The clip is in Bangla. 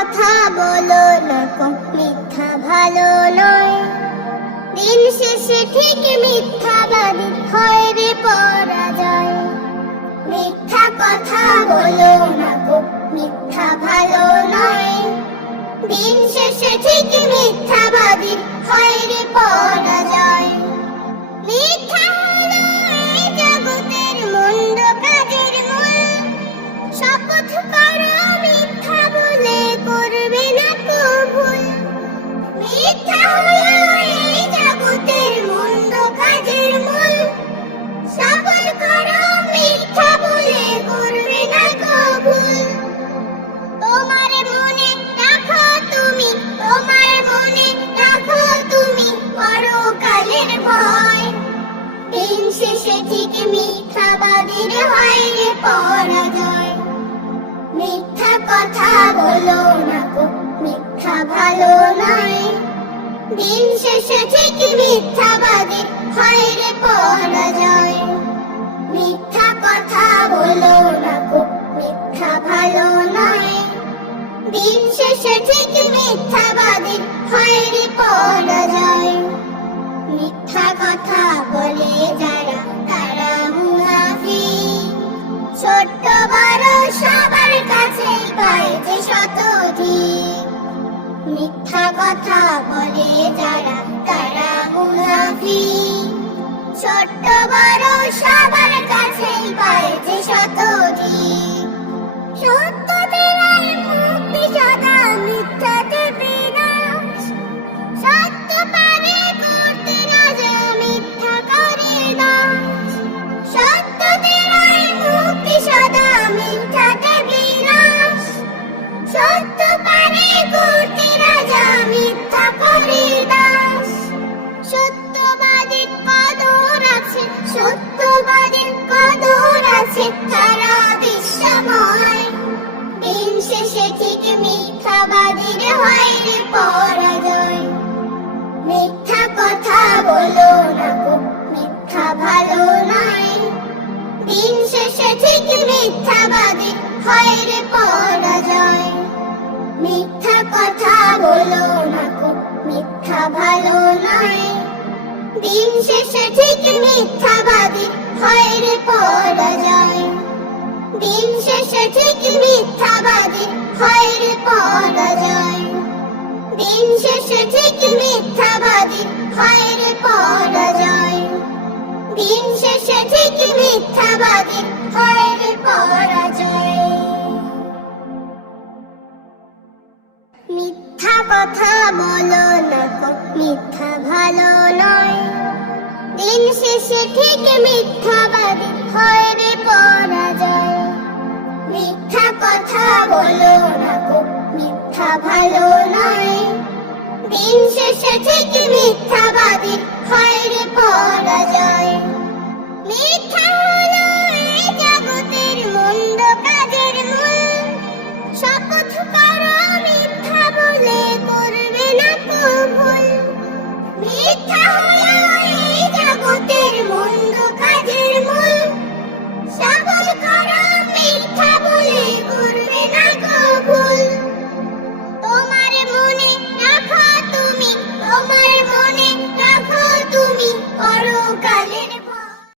কথা বলো না গো, মিথ্যা ভালো নয়। দিন শেষে ঠিক মিথ্যাবাদী হয় রে পরাজয়। মিথ্যা কথা বলো না গো, মিথ্যা ভালো নয়। দিন শেষে ঠিক মিথ্যাবাদী হয় রে পরাজয়। মিথ্যা হলো এই জগতের মন্দ কাজের মূল। শপথ করো মিথ্যা বলে করবে না কো ভুল। মিথ্যা হলো এই জগতের মন্দ কাজের মূল। শপথ করো মিথ্যা বলে করবে না কো ভুল। তোমার মনে রাখো তুমি, তোমার মনে রাখো তুমি পরকালের ভয়। দিন শেষে ঠিক মিথ্যাবাদীর হয় রে পরাজয়। মিথ্যা কথা বলো না গো, মিথ্যা ভালো নয়। দিন শেষে ঠিক মিথ্যাবাদীর হয় রে পরাজয়। মিথ্যা কথা বলো না গো, মিথ্যা ভালো নয়। দিন শেষে ঠিক মিথ্যাবাদীর হয় রে পরাজয়। মিথ্যা কথা বলে যারা তারা মুনাফিক। ছোট্ট বড় সবার কাছে পায় যে শতধিক। মিথ্যা কথা বলে যারা তারা মুনাফিক। ছোট্ট বড় সবার কাছে পায় যে শতধিক। সত্যদের মুক্তি সদা মিথ্যাতে বিনাশ। সত্য পারে করতে না যে মিথ্যা করে নাশ। সত্যদের মুক্তি সদা মিথ্যাতে বিনাশ। সত্য পারে করতে রাজা মিথ্যা করে দাস। সত্যবাদীর কদর আছে, সত্যবাদীর কদর আছে তারা বিশ্বময়। দিন শেষে ঠিক মিথ্যাবাদীর হয় রে পরাজয়। মিথ্যা কথা বলো না গো, মিথ্যা ভালো নয়। দিন শেষে ঠিক মিথ্যাবাদীর হয় রে পরাজয়। মিথ্যা কথা বলো না গো, মিথ্যা ভালো নয়। দিন শেষে ঠিক মিথ্যাবাদীর হয় রে পরাজয়। দিন শেষে ঠিক মিথ্যাবাদীর হয় রে পরাজয়। দিন শেষে ঠিক মিথ্যাবাদীর হয় রে পরাজয়। দিন শেষে ঠিক মিথ্যাবাদীর হয় রে পরাজয়। মিথ্যা কথা বলো না গো, মিথ্যা ভালো নয়। দিন শেষে ঠিক মিথ্যাবাদী হয় রে পরাজয়। মিথ্যা কথা বলো না গো, মিথ্যা ভালো নয়। দিন শেষে ঠিক মিথ্যাবাদী হয় রে পরাজয়।